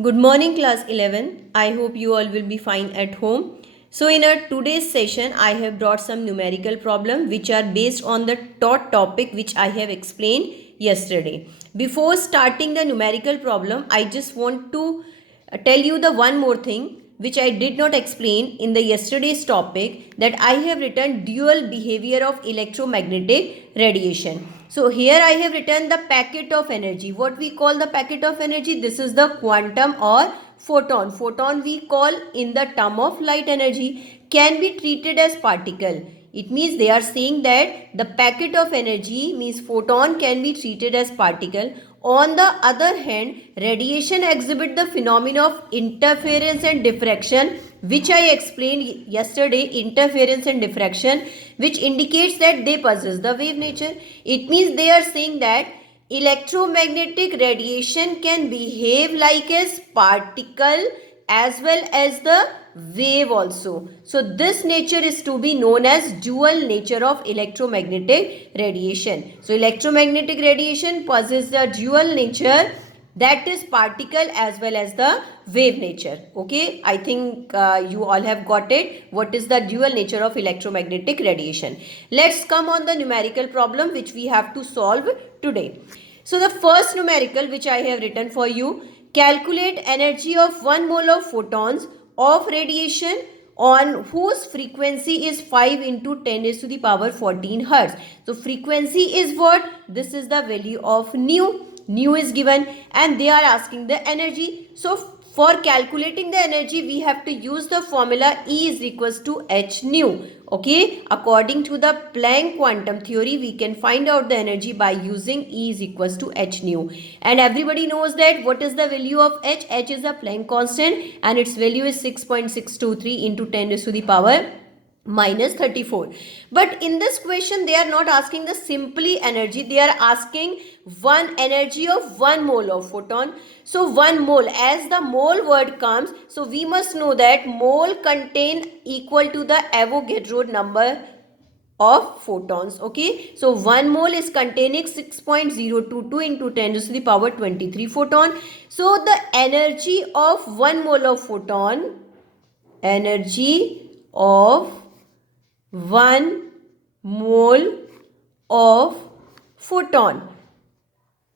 Good morning, class 11. I hope you all will be fine at home. So, in our today's session, I have brought some numerical problem which are based on the taught topic which I have explained yesterday. Before starting the numerical problem, I just want to tell you the one more thing which I did not explain in the yesterday's topic, that I have written dual behavior of electromagnetic radiation. So here I have written the packet of energy. What we call the packet of energy? This is the quantum or photon. Photon we call in the term of light energy, can be treated as particle. It means they are saying that the packet of energy means photon can be treated as particle. On the other hand, radiation exhibit the phenomena of interference and diffraction, which I explained yesterday. Interference and diffraction, which indicates that they possess the wave nature. It means they are saying that electromagnetic radiation can behave like as particle as well as the wave also. So this nature is to be known as dual nature of electromagnetic radiation. So electromagnetic radiation possesses the dual nature, that is particle as well as the wave nature. Okay, I think you all have got it. What is the dual nature of electromagnetic radiation? Let's come on the numerical problem which we have to solve today. So the first numerical which I have written for you: calculate energy of 1 mole of photons of radiation on whose frequency is 5 into 10 raised to the power 14 hertz. So frequency is what? This is the value of nu. Nu is given and they are asking the energy. So for calculating the energy, we have to use the formula E is equals to h nu. Okay, according to the Planck quantum theory, we can find out the energy by using E is equals to h nu. And everybody knows that what is the value of h? H is a Planck constant and its value is 6.623 into 10 raised to the power minus 34. But in this question, they are not asking the simply energy. They are asking one energy of 1 mole of photon. So 1 mole, as the mole word comes, so we must know that mole contain equal to the Avogadro number of photons. Okay, so 1 mole is containing 6.022 into 10 to the power 23 photon. So the energy of 1 mole of photon, energy of 1 mole of photon.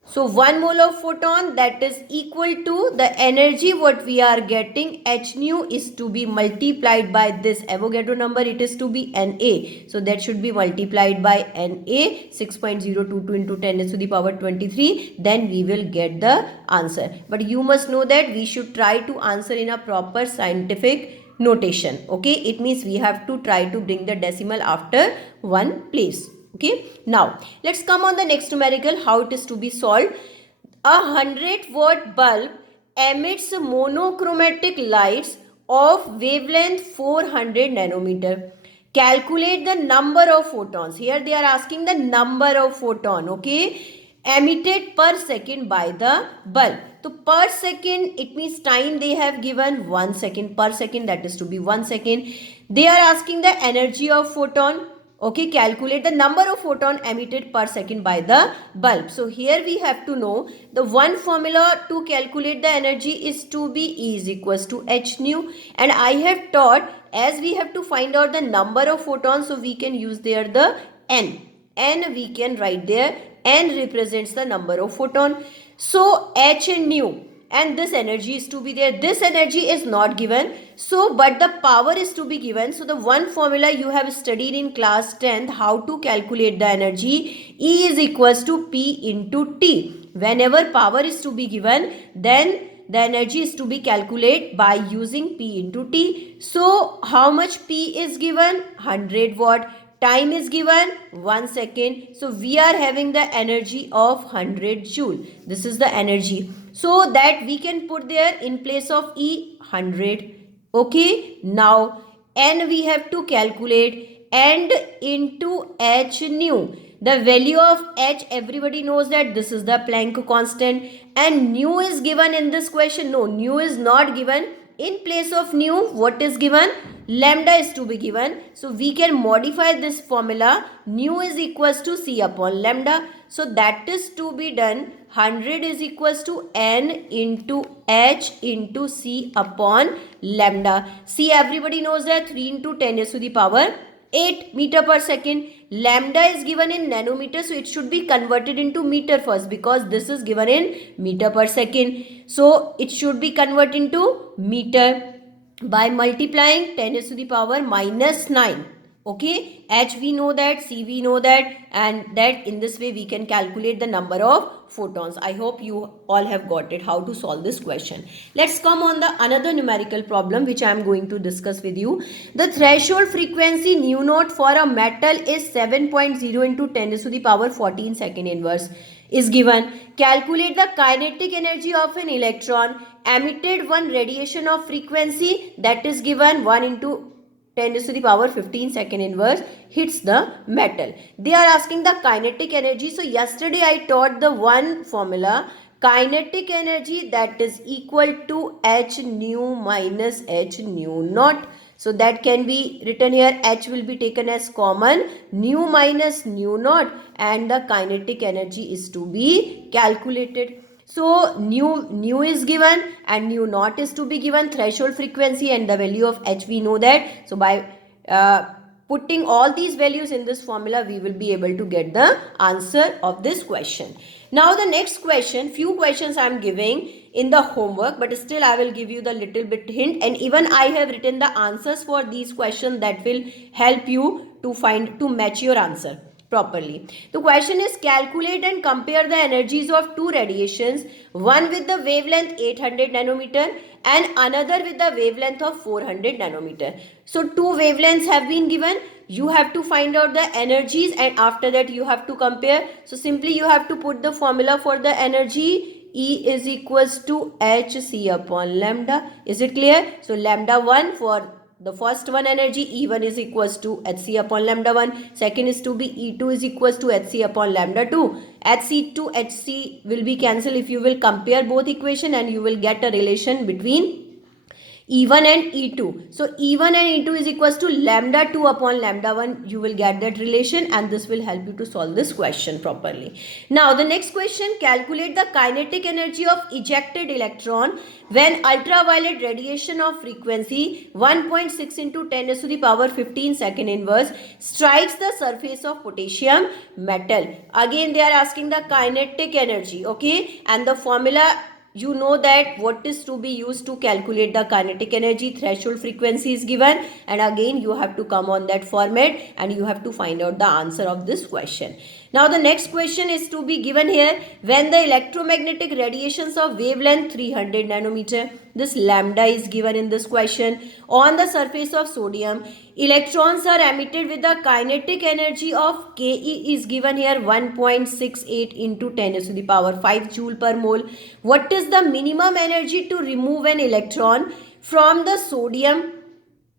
So 1 mole of photon, that is equal to the energy what we are getting, h nu, is to be multiplied by this Avogadro number. It is to be Na. So that should be multiplied by Na, 6.022 into 10 to the power 23. Then we will get the answer. But you must know that we should try to answer in a proper scientific notation. Okay, it means we have to try to bring the decimal after one place. Okay, now let's come on the next numerical, how it is to be solved. A 100-watt bulb emits monochromatic lights of wavelength 400 nanometer. Calculate the number of photons. Here they are asking the number of photon, okay, emitted per second by the bulb. So per second, it means time they have given 1 second per second, that is to be 1 second. They are asking the energy of photon. Okay, calculate the number of photon emitted per second by the bulb. So here we have to know the one formula to calculate the energy is to be E is equals to h nu. And I have taught, as we have to find out the number of photons, so we can use there the n. N we can write there. N represents the number of photon. So h and nu, and this energy is to be there. This energy is not given, so but the power is to be given. So the one formula you have studied in class 10th, how to calculate the energy, E is equals to P into T. Whenever power is to be given, then the energy is to be calculated by using P into T. So how much P is given? 100 watt. Time is given 1 second. So we are having the energy of 100 joule. This is the energy. So that we can put there in place of E 100. Okay. Now N we have to calculate, and into h nu. The value of h, everybody knows that this is the Planck constant, and nu is given in this question. No, nu is not given. In place of nu, what is given? Lambda is to be given. So we can modify this formula. Nu is equals to C upon lambda. So that is to be done. 100 is equals to N into H into C upon lambda. See, everybody knows that 3 into 10 is to the power 8 meter per second. Lambda is given in nanometer, so it should be converted into meter first, because this is given in meter per second. So it should be converted into meter by multiplying 10 is to the power minus 9. Okay, H we know that, C we know that, and that in this way we can calculate the number of photons. I hope you all have got it how to solve this question. Let's come on the another numerical problem which I am going to discuss with you. The threshold frequency nu naught for a metal is 7.0 into 10 to the power 14 second inverse is given. Calculate the kinetic energy of an electron emitted one radiation of frequency that is given 1 into 10 to the power 15 second inverse hits the metal. They are asking the kinetic energy. So yesterday I taught the one formula, kinetic energy, that is equal to H nu minus H nu naught. So that can be written here. H will be taken as common, nu minus nu naught, and the kinetic energy is to be calculated. So nu is given and nu naught is to be given, threshold frequency and the value of H we know that. So by putting all these values in this formula, we will be able to get the answer of this question. Now the next question, few questions I am giving in the homework, but still I will give you the little bit hint, and even I have written the answers for these questions that will help you to match your answer properly. The question is, calculate and compare the energies of two radiations, one with the wavelength 800 nanometer and another with the wavelength of 400 nanometer. So two wavelengths have been given. You have to find out the energies and after that you have to compare. So simply you have to put the formula for the energy. E is equals to Hc upon lambda. Is it clear? So lambda 1 for the first one energy, E1 is equals to Hc upon lambda 1. Second is to be E2 is equals to Hc upon lambda 2. Hc to Hc will be cancelled if you will compare both equation, and you will get a relation between E1 and E2. So E1 and E2 is equals to lambda 2 upon lambda 1. You will get that relation, and this will help you to solve this question properly. Now the next question, calculate the kinetic energy of ejected electron when ultraviolet radiation of frequency 1.6 into 10 to the power 15 second inverse strikes the surface of potassium metal. Again they are asking the kinetic energy, okay, and the formula you know that what is to be used to calculate the kinetic energy. Threshold frequency is given, and again you have to come on that format and you have to find out the answer of this question. Now the next question is to be given here, when the electromagnetic radiations of wavelength 300 nanometer, this lambda is given in this question, on the surface of sodium, electrons are emitted with the kinetic energy of Ke is given here 1.68 into 10 to the power 5 joule per mole. What is the minimum energy to remove an electron from the sodium?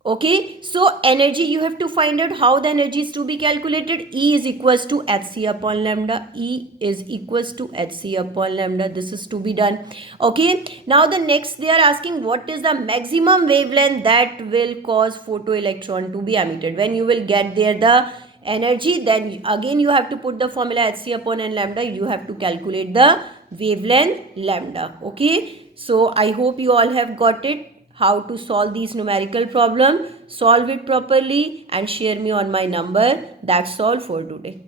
Okay, so energy you have to find out how the energy is to be calculated. E is equals to Hc upon lambda. E is equals to Hc upon lambda. This is to be done. Okay, now the next they are asking what is the maximum wavelength that will cause photoelectron to be emitted. When you will get there the energy, then again you have to put the formula Hc upon n lambda. You have to calculate the wavelength lambda. Okay, so I hope you all have got it how to solve these numerical problem. Solve it properly and share me on my number. That's all for today.